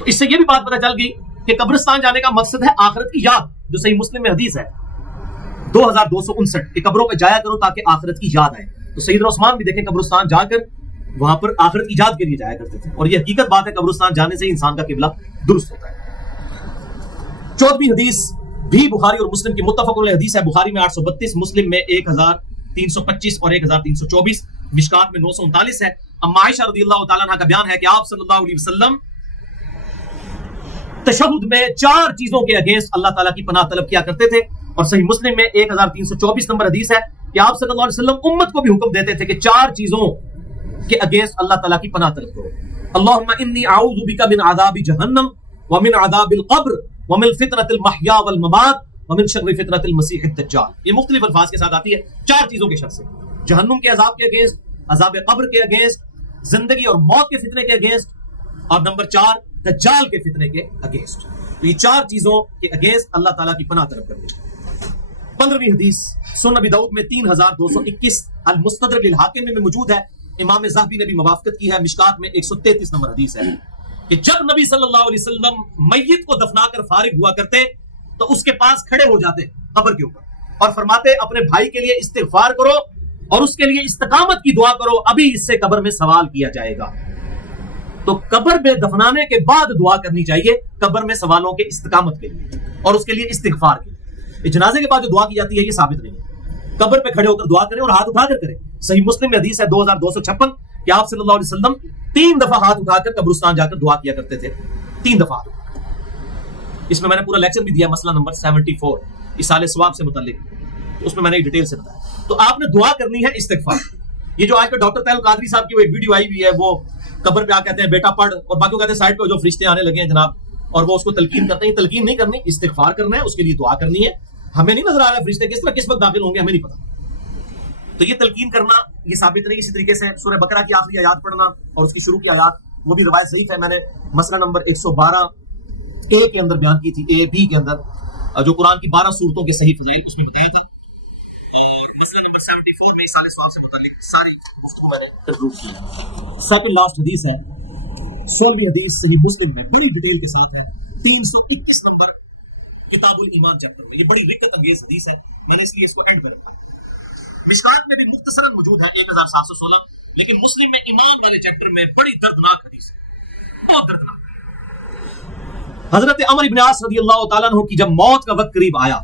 تو اس سے یہ بھی بات پتہ چل گئی کہ قبرستان جانے کا مقصد ہے آخرت کی یاد، جو صحیح مسلم میں حدیث ہے 2259 کہ قبروں پہ جایا کرو تاکہ آخرت کی یاد آئے. تو سیدنا عثمان بھی دیکھیں قبرستان جا کر وہاں پر آخرت کی یاد کے لیے جایا کرتے تھے، اور یہ حقیقت بات ہے، قبرستان جانے سے انسان کا قبلہ درست ہوتا ہے. 14ویں حدیث بھی بخاری اور مسلم کی متفق علیہ حدیث ہے. بخاری میں 832، مسلم میں 1325 اور 1324، مشکات میں 939 ہے. اما عائشہ رضی اللہ تعالیٰ عنہ کا بیان ہے کہ آپ صلی اللہ علیہ وسلم تشہد میں 4 چیزوں کے اگینسٹ اللہ تعالیٰ کی پناہ طلب کیا کرتے تھے، اور صحیح مسلم میں 1324 نمبر حدیث ہے کہ آپ صلی اللہ علیہ وسلم امت کو بھی حکم دیتے تھے کہ 4 چیزوں کے اگینسٹ اللہ تعالیٰ کی پناہ طلب کرو. اللہم انی اعوذ بک من عذاب جہنم ومن عذاب القبر ومن فتنة المحیا والممات ومن شر فتنة المسیح الدجال. یہ مختلف الفاظ کے ساتھ آتی ہے 4 چیزوں کے شر سے، جہنم کے عذاب کے اگینسٹ، عذاب قبر کے اگینسٹ، زندگی اور موت کے فتنے کے اگینسٹ، اور نمبر 4 دجال کے فتنے کے اگینسٹ. تو یہ 4 چیزوں کے اگینسٹ اللہ تعالیٰ کی پناہ طلب کرتے ہیں. 15ویں حدیث سنن نبی داؤد میں 3221، المستدرک للحاکم میں موجود ہے. امام ذہبی نے بھی موافقت کی ہے. مشکات میں 133 نمبر حدیث ہے کہ جب نبی صلی اللہ علیہ وسلم میت کو دفنا کر فارغ ہوا کرتے تو اس کے پاس کھڑے ہو جاتے قبر کے اوپر اور فرماتے اپنے بھائی کے لیے استغفار کرو اور اس کے لیے استقامت کی دعا کرو، ابھی اس سے قبر میں سوال کیا جائے گا. تو قبر میں دفنانے کے بعد دعا کرنی چاہیے قبر میں سوالوں کے استقامت کے لیے اور اس کے لیے استغفار کے لیے. جنازے کے بعد جو دعا کی جاتی ہے یہ ثابت نہیں ہے. قبر پہ کھڑے ہو کر دعا کریں اور ہاتھ اٹھا کر کریں. صحیح مسلم میں حدیث ہے 2256 کہ آپ صلی اللہ علیہ وسلم 3 دفعہ ہاتھ اٹھا کر قبرستان جا کر دعا کیا کرتے تھے. 3 دفعہ. اس میں میں نے پورا لیکچر بھی دیا، مسئلہ نمبر 74 اصال ثواب سے متعلق، اس میں میں نے ڈیٹیل سے بتایا. تو آپ نے دعا کرنی ہے استغفار. یہ جو آج کا ڈاکٹر طاہر القادری صاحب کی وہ ایک ویڈیو آئی ہوئی ہے، وہ قبر پہ آ کہتے ہیں بیٹا پڑھ، اور باقی کہتے ہیں سائڈ پہ جو فرشتے آنے لگے ہیں جناب، اور وہ اس کو تلقین کرتے ہیں. تلقین نہیں کرنی، استغفار کرنا ہے، اس کے لیے دعا کرنی ہے. ہمیں نہیں نظر آ رہا ہے فرشتے کس طرح کس وقت داخل ہوں گے، ہمیں نہیں پتا. تو یہ تلقین کرنا یہ ثابت نہیں. اسی طریقے سے سورہ بقرہ کی آخری آیات پڑھنا اور اس کی شروع کی آیات، وہ بھی روایت ضعیف ہے. میں نے مسئلہ نمبر 112 اے کے اندر بیان کی تھی، اے بی کے اندر، جو قرآن کی 12 سورتوں کے صحیح فضائل اس میں بتایا تھا. مسئلہ نمبر 74 میں اصال ثواب سے متعلق ساری گفتگو میں نے کنکلوڈ کی ہے. سیکنڈ لاسٹ حدیث ہے 16ویں حدیث صحیح مسلم میں بڑی ڈیٹیل کے ساتھ ہے، 321 نمبر کتاب الایمان چیپٹر میں. یہ بڑی رکت انگیز حدیث ہے، میں نے اس لیے اس کو اینڈ کر رکھا ہے. مشکات میں بھی مختصراً موجود ہے 1716، لیکن مسلم میں ایمان والے چیپٹر میں بڑی دردناک حدیث ہے، بہت دردناک. حضرت عمر بن عاص رضی اللہ تعالیٰ عنہ کی جب موت کا وقت قریب آیا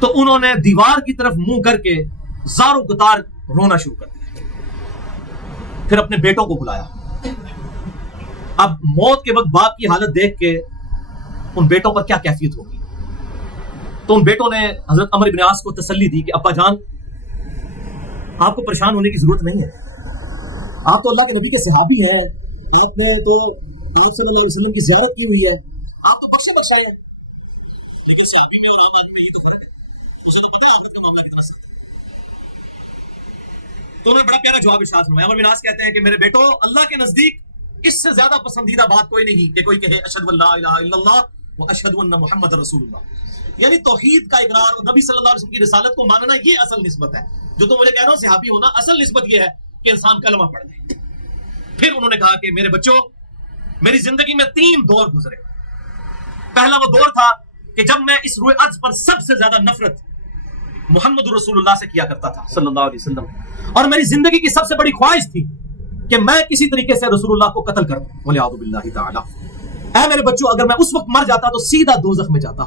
تو انہوں نے دیوار کی طرف منہ کر کے زار و گتار رونا شروع کر دیا. پھر اپنے بیٹوں کو بلایا. اب موت کے وقت باپ کی حالت دیکھ کے ان بیٹوں پر کیا کیفیت ہوگی. تو ان بیٹوں نے حضرت عمر بن عاص کو تسلی دی کہ ابا جان آپ کو پریشان ہونے کی ضرورت نہیں ہے، آپ تو اللہ کے نبی کے صحابی ہیں، آپ نے تو آپ صلی اللہ علیہ وسلم کی زیارت کی ہوئی ہے، آپ تو بخشائے ہیں. لیکن صحابی میں اور عام آدمی میں یہ تو فرق ہے، اسے تو پتہ ہے آخرت کا معاملہ کتنا سخت ہے. تو انہوں نے بڑا پیارا جواب ارشاد فرمایا. عمر بن عاص کہتے ہیں کہ میرے بیٹو، اللہ کے نزدیک اس سے زیادہ پسندیدہ بات کوئی نہیں کہ کوئی کہے اشہد ان لا الہ الا اللہ و اشہد ان محمد رسول اللہ. یعنی توحید کا اقرار اور نبی صلی اللہ علیہ وسلم کی رسالت کو ماننا، یہ اصل نسبت ہے. جو تم مجھے کہہ رہا ہو صحابی ہونا، اصل نسبت یہ ہے کہ انسان کلمہ پڑھ لے. پھر انہوں نے کہا کہ میرے بچوں، میری زندگی میں 3 دور گزرے. پہلا وہ دور تھا کہ جب میں اس روئے ارض پر سب سے زیادہ نفرت محمد رسول اللہ سے کیا کرتا تھا صلی اللہ علیہ وسلم، اور میری زندگی کی سب سے بڑی خواہش تھی کہ میں کسی طریقے سے رسول اللہ کو قتل کر دوں، ولیعوذ باللہ تعالی. اے میرے بچوں، اگر میں اس وقت مر جاتا تو سیدھا دوزخ میں جاتا.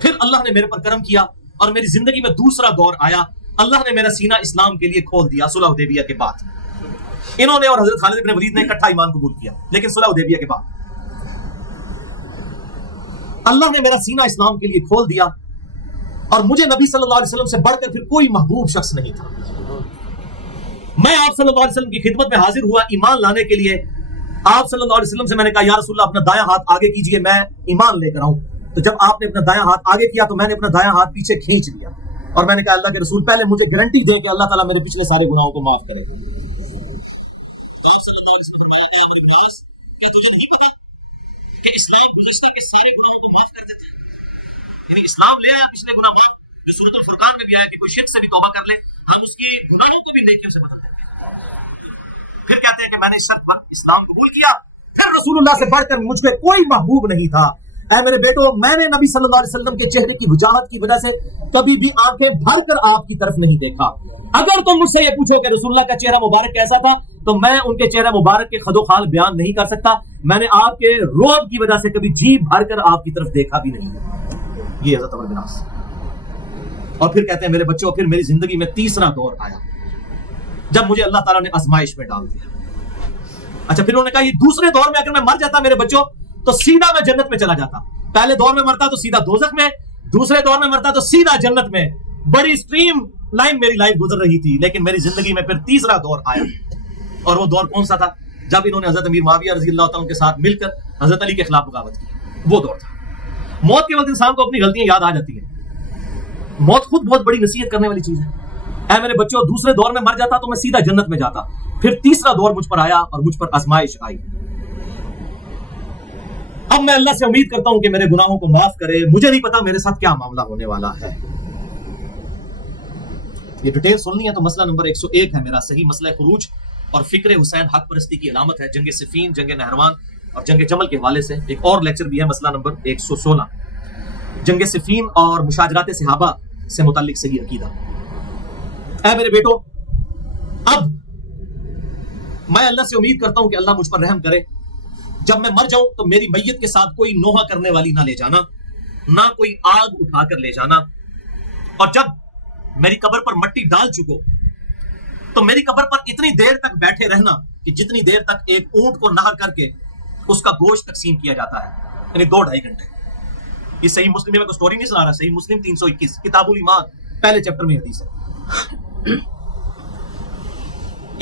پھر اللہ نے میرے پر کرم کیا اور میری زندگی میں دوسرا دور آیا. اللہ نے میرا سینہ اسلام کے لیے کھول دیا صلح حدیبیہ کے بعد. انہوں نے اور حضرت خالد بن ولید نے اکٹھا ایمان قبول کیا، لیکن صلح حدیبیہ کے بعد اللہ نے میرا سینہ اسلام کے لیے کھول دیا، اور مجھے نبی صلی اللہ علیہ وسلم سے بڑھ کر پھر کوئی محبوب شخص نہیں تھا. میں آپ صلی اللہ علیہ وسلم کی خدمت میں حاضر ہوا ایمان لانے کے لیے. آپ صلی اللہ علیہ وسلم سے میں نے کہا یا رسول اللہ اپنا دایاں ہاتھ آگے کیجئے، میں ایمان لے کر آؤں. تو جب آپ نے اپنا دایاں ہاتھ آگے کیا تو میں نے اپنا دایاں ہاتھ پیچھے کھینچ لیا، اور میں نے کہا اللہ کے رسول پہلے مجھے گارنٹی دے کہ اللہ تعالیٰ میرے پچھلے سارے گناہوں کو معاف کرے. آپ صلی اللہ علیہ وسلم فرمایا اے عمر بن عاص، کیا تجھے نہیں پتا کہ اسلام گزشتہ کے سارے گناہوں کو معاف کر دیتا ہے؟ یعنی اسلام لے آیا پچھلے گناہ معاف، جو سورۃ الفرقان میں بھی آیا کہ کوئی شرک سے بھی توبہ کر لے ہم اس کی گناہوں کو بھی نیکیوں سے بدل دیں گے. پھر کہتے ہیں کہ میں نے اس شرط پر اسلام قبول کیا، پھر رسول اللہ سے بڑھ کر مجھ پہ کوئی محبوب نہیں تھا۔ اے میرے بیٹو، میں نے نبی صلی اللہ علیہ وسلم کے چہرے کی وجاہت کی وجہ سے کبھی بھی آنکھیں بھر کر آپ کی طرف نہیں دیکھا۔ اگر تم مجھ سے یہ پوچھو کہ رسول اللہ کا چہرہ مبارک کیسا تھا تو میں ان کے چہرہ مبارک کے خد و خال بیان نہیں کر سکتا۔ میں نے آپ کے رعب کی وجہ سے کبھی جی بھر کر آپ کی طرف دیکھا بھی نہیں۔ یہ حضرت عمر بن عاص۔ اور پھر کہتے ہیں میرے بچوں، پھر میری زندگی میں تیسرا دور آیا جب مجھے اللہ تعالیٰ نے آزمائش میں ڈال دیا۔ اچھا، پھر انہوں نے کہا یہ دوسرے دور میں اگر میں مر جاتا میرے بچوں تو سیدھا میں جنت میں چلا جاتا۔ پہلے دور میں مرتا تو سیدھا دوزخ میں، دوسرے دور میں مرتا تو سیدھا جنت میں۔ بڑی اسٹریم لائن میری لائف گزر رہی تھی، لیکن میری زندگی میں پھر تیسرا دور آیا۔ اور وہ دور کون سا تھا؟ جب انہوں نے حضرت امیر معاویہ رضی اللہ تعالیٰ کے ساتھ مل کر حضرت علی کے خلاف بغاوت کی، وہ دور تھا۔ موت کے وقت انسان کو اپنی غلطیاں یاد آ جاتی ہیں۔ موت خود بہت بڑی نصیحت کرنے والی چیز ہے۔ اے میرے بچوں، دوسرے دور میں مر جاتا تو میں سیدھا جنت میں جاتا، پھر تیسرا دور مجھ پر آیا اور مجھ پر آزمائش آئی۔ اب میں اللہ سے امید کرتا ہوں کہ میرے گناہوں کو معاف کرے۔ مجھے نہیں پتا میرے ساتھ کیا معاملہ ہونے والا ہے۔ یہ ڈیٹیل سننی ہے تو مسئلہ نمبر 101 ہے میرا، صحیح مسئلہ خروج اور فکر حسین حق پرستی کی علامت ہے، جنگ صفین، جنگ نہروان اور جنگ جمل کے حوالے سے ایک اور لیکچر بھی ہے، مسئلہ نمبر 116، جنگ صفین اور مشاجرات صحابہ سے متعلق صحیح عقیدہ۔ اے میرے بیٹو، اب میں اللہ سے امید کرتا ہوں کہ اللہ مجھ پر رحم کرے۔ جب میں مر جاؤں تو میری میت کے ساتھ کوئی نوحہ کرنے والی نہ لے جانا، نہ کوئی آگ اٹھا کر لے جانا، اور جب میری قبر پر مٹی ڈال چکو تو میری قبر پر اتنی دیر تک بیٹھے رہنا کہ جتنی دیر تک ایک اونٹ کو نہر کر کے اس کا گوشت تقسیم کیا جاتا ہے، یعنی 2-2.5 گھنٹے۔ یہ صحیح مسلم میں کوئی سٹوری نہیں سنا رہا، صحیح مسلم 321 کتاب الایمان پہلے چیپٹر میں حدیث ہے۔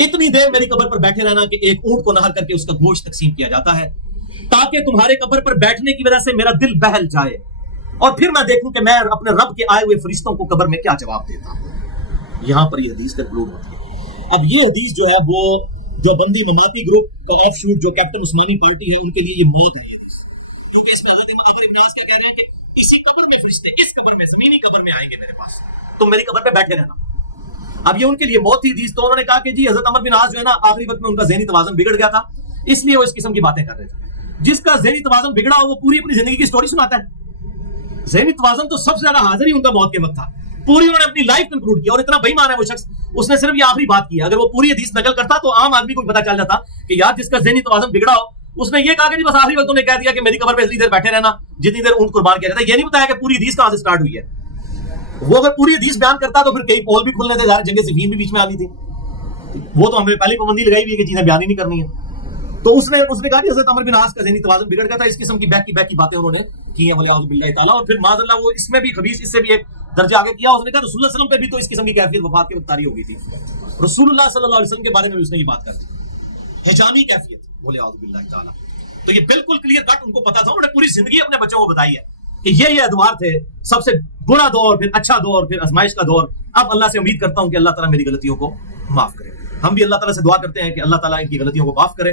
اتنی دیر میری قبر پر بیٹھے رہنا کہ ایک اونٹ کو نہر کر کے اس کا گوشت تقسیم کیا جاتا ہے، تاکہ تمہارے قبر پر بیٹھنے کی وجہ سے میرا دل بہل جائے اور پھر میں دیکھوں کہ میں اپنے رب کے آئے ہوئے فرشتوں کو قبر میں کیا جواب دیتا ہوں۔ یہاں پر یہ حدیث کنکلوڈ ہوتی ہے۔ اب یہ حدیث جو ہے وہ جو بندی مماتی گروپ کا آف شوٹ جو کیپٹن عثمانی پارٹی ہے، ان کے لیے یہ موت ہے یہ حدیث، کیونکہ اس میں حضرت عمر بن عاص کا کہہ رہے ہیں کہ اسی قبر میں فرشتے اس قبر میں، زمینی قبر میں آئیں گے میرے پاس، تم میری قبر پہ بیٹھے رہنا۔ اب یہ ان کے لیے موت تھی حدیث، تو انہوں نے کہا کہ جی حضرت عمر بن عاص جو ہے نا، آخری وقت میں ان کا ذہنی توازن بگڑ گیا تھا، اس لیے وہ اس قسم کی باتیں کر رہے تھے۔ جس کا ذہنی توازن بگڑا ہو وہ پوری اپنی زندگی کی سٹوری سناتا ہے۔ ذہنی توازن تو سب سے زیادہ حاضر ہی ان کا موت کے وقت تھا، پوری انہوں نے اپنی لائف کنکلوڈ کی، اور اتنا بے ایمان ہے وہ شخص، اس نے صرف یہ آخری بات کی۔ اگر وہ پوری حدیث نقل کرتا تو عام آدمی کو پتا چل جاتا کہ یار جس کا ذہنی توازن بگڑا ہو، اس نے یہ کہا کہ بس آخری وقت نے کہہ دیا کہ میری قبر پہ اتنی دیر بیٹھے رہنا جتنی دیر اونٹ قربان کیا جاتا ہے، یہ نہیں بتایا کہ پوری حدیث کہاں سے سٹارٹ ہوئی ہے۔ وہ اگر پوری حدیث بیان کرتا تو پھر کئی پول بھی کھلنے تھے، جنگ صفین بھی بیچ میں آنی تھی، وہ تو ہمیں پہلے پابندی لگائی ہوئی ہے کہ چیزیں بیان ہی نہیں کرنی ہے۔ تو اس نے کہا کہ حضرت عمر بن عاص کا ذہنی توازن بگڑ گیا تھا، اس قسم کی بیک کی باتیں انہوں نے کی ہیں، ولیعوذ باللہ تعالیٰ۔ اور پھر معاذ اللہ وہ اس میں بھی خبیث، اس سے بھی ایک درجہ آگے کیا، اس نے کہا رسول اللہ صلی اللہ علیہ وسلم پہ بھی تو اس قسم کی کیفیت وفات کے وقت طاری ہو گئی تھی، رسول اللہ صلی اللہ علیہ وسلم کے بارے میں بھی اس نے یہ بات کر دی، حجامی کیفیت، ولیعوذ باللہ تعالیٰ۔ تو یہ بالکل کلیئر کٹ ان کو پتا تھا، انہوں نے پوری زندگی اپنے بچوں کو بتائی ہے کہ یہ ادوار تھے، سب سے برا دور، پھر اچھا دور، پھر آزمائش کا دور۔ اب اللہ سے امید کرتا ہوں کہ اللہ تعالیٰ میری غلطیوں کو معاف کرے۔ ہم بھی اللہ تعالیٰ سے دعا کرتے ہیں کہ اللہ تعالیٰ ان کی غلطیوں کو معاف کرے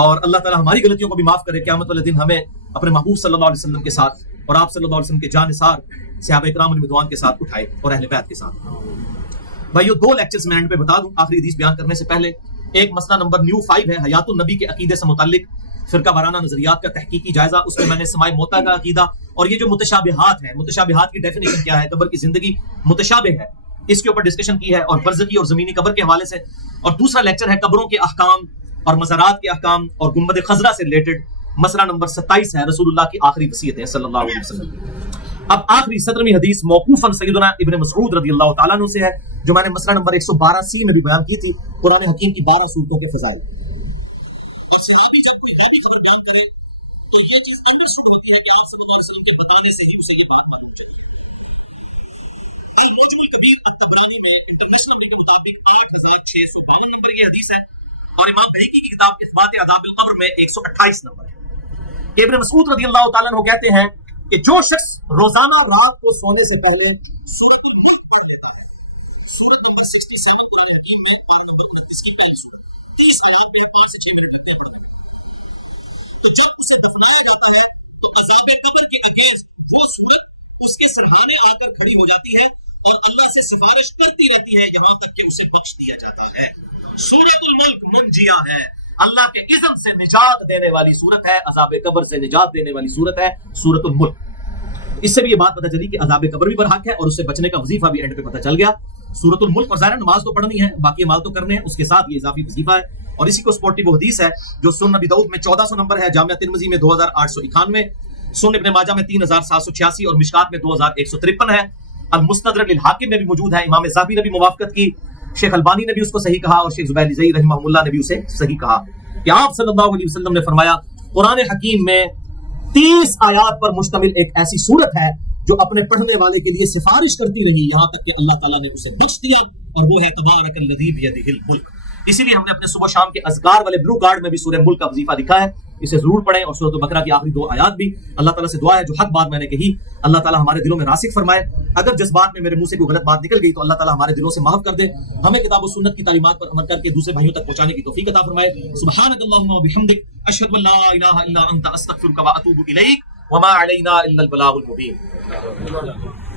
اور اللہ تعالیٰ ہماری غلطیوں کو بھی معاف کرے۔ قیامت والے دن ہمیں اپنے محبوب صلی اللہ علیہ وسلم کے ساتھ اور آپ صلی اللہ علیہ وسلم کے جانثار صحابہ کرام رضوان کے ساتھ اٹھائے اور اہل بیت کے ساتھ۔ بھائیو 2 لیکچرز میں اینڈ پہ بتا دوں آخری حدیث بیان کرنے سے پہلے۔ ایک مسئلہ نمبر نیو 5 ہے حیات النبی کے عقیدے سے متعلق فرقہ وارانہ نظریات کا تحقیقی جائزہ، اس میں میں نے سماع موتا کا عقیدہ اور یہ جو متشابہات ہیں، متشابہات کی ڈیفینیشن کیا ہے، قبر کی زندگی متشابہ ہے، اس کے اوپر ڈسکشن کی ہے، اور برزخی اور زمینی قبر کے حوالے سے۔ اور دوسرا لیکچر ہے قبروں کے احکام اور مزارات کے احکام اور گنبد خضرا سے ریلیٹڈ، مسئلہ نمبر 27 ہے رسول اللہ کی آخری وصیت ہے صلی اللہ علیہ وسلم۔ اب آخری 17ویں حدیث موقوفاً سیدنا ابن مسعود رضی اللہ تعالیٰ عنہ سے ہے، جو میں نے مسئلہ نمبر 112C میں بھی بیان کی تھی، قرآن حکیم کی 12 سورتوں کے فضائل۔ اور صحابی جب کوئی غیبی خبر بیان کرے تو یہ چیز انڈرسٹوڈ ہوتی ہے کہ آپ صلی اللہ علیہ وسلم کے بتانے سے ہی اسے یہ بات معلوم چاہیے۔ موجم الکبیر الطبرانی میں انٹرنیشنل نمبر کے مطابق 8652 نمبر یہ حدیث ہے، اور امام بہقی کی کتاب اثبات عذاب القبر میں 128 نمبر ہے کہ ابن مسعود رضی اللہ تعالیٰ عنہ کہتے ہیں کہ جو شخص روزانہ رات کو سونے سے پہلے سورۃ الملک پڑھ لیتا ہے، سورت نمبر 67 قرآن حکیم میں پارہ نمبر 29 کی پہلی سورت، 30 آیات میں 5 سے 6 منٹ لگتے ہیں پڑھنے، تو جب اسے دفنایا جاتا ہے تو عذاب قبر کے اگینسٹ وہ سورت اس کے سرہانے آ کر کھڑی ہو جاتی ہے اور اللہ سے سفارش کرتی رہتی ہے یہاں تک کہ اسے بخش دیا جاتا ہے۔ سورۃ الملک منجیہ ہے، اللہ کے اذن سے نجات دینے والی صورت ہے، عذاب قبر سے نجات دینے والی صورت ہے سورۃ الملک۔ اس سے بھی یہ بات پتہ چلی کہ عذاب قبر بھی برحق ہے اور اس سے بچنے کا وظیفہ بھی اینڈ پہ پتہ چل گیا۔ سورۃ الملک، اور ظاہر نماز تو پڑھنی ہے، باقی اعمال تو کرنے ہیں، اس کے ساتھ یہ اضافی وظیفہ ہے، اور اسی کو سپورٹنگ وہ حدیث ہے جو سنن نبی داؤد میں 1400 نمبر ہے، جامعہ ترمذی میں 2891، سنن ابن ماجہ میں 3786 اور مشکات میں 2153 ہے، المستدرک للحاکم میں بھی موجود ہے، امام ذہبی نے بھی موافقت کی، شیخ البانی نے بھی اس کو صحیح کہا اور شیخ زبیر زئی رحمہ اللہ نے بھی اسے صحیح کہا کہ آپ صلی اللہ علیہ وسلم نے فرمایا قرآن حکیم میں 30 آیات پر مشتمل ایک ایسی صورت ہے جو اپنے پڑھنے والے کے لیے سفارش کرتی رہی یہاں تک کہ اللہ تعالیٰ نے اسے بخش دیا، اور وہ ہے تبارک الذی بیدہ الملک۔ اسی لیے ہم نے اپنے صبح شام کے اذکار والے بلو کارڈ میں بھی سورہ ملک کا وظیفہ لکھا ہے، اسے ضرور پڑھیں، اور سورۃ البقرہ کی آخری 2 آیات بھی۔ اللہ تعالیٰ سے دعا ہے جو حق بات میں نے کہی اللہ تعالیٰ ہمارے دلوں میں راسخ فرمائے، اگر جس بات میں میرے منہ سے کوئی غلط بات نکل گئی تو اللہ تعالیٰ ہمارے دلوں سے معاف کر دے، ہمیں کتاب و سنت کی تعلیمات پر عمل کر کے دوسرے بھائیوں تک پہنچانے کی توفیق عطا فرمائے۔ سبحانک اللہم و بحمدک، اشہد ان لا الہ الا انت، استغفرک و اتوب الیک، وما علینا الا البلاغ المبین۔